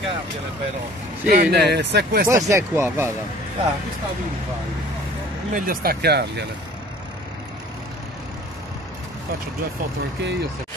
staccargliele però. Sì, no. Se questa è qua, guarda. Ah, questa meglio staccargliele. Faccio 2 foto anche io.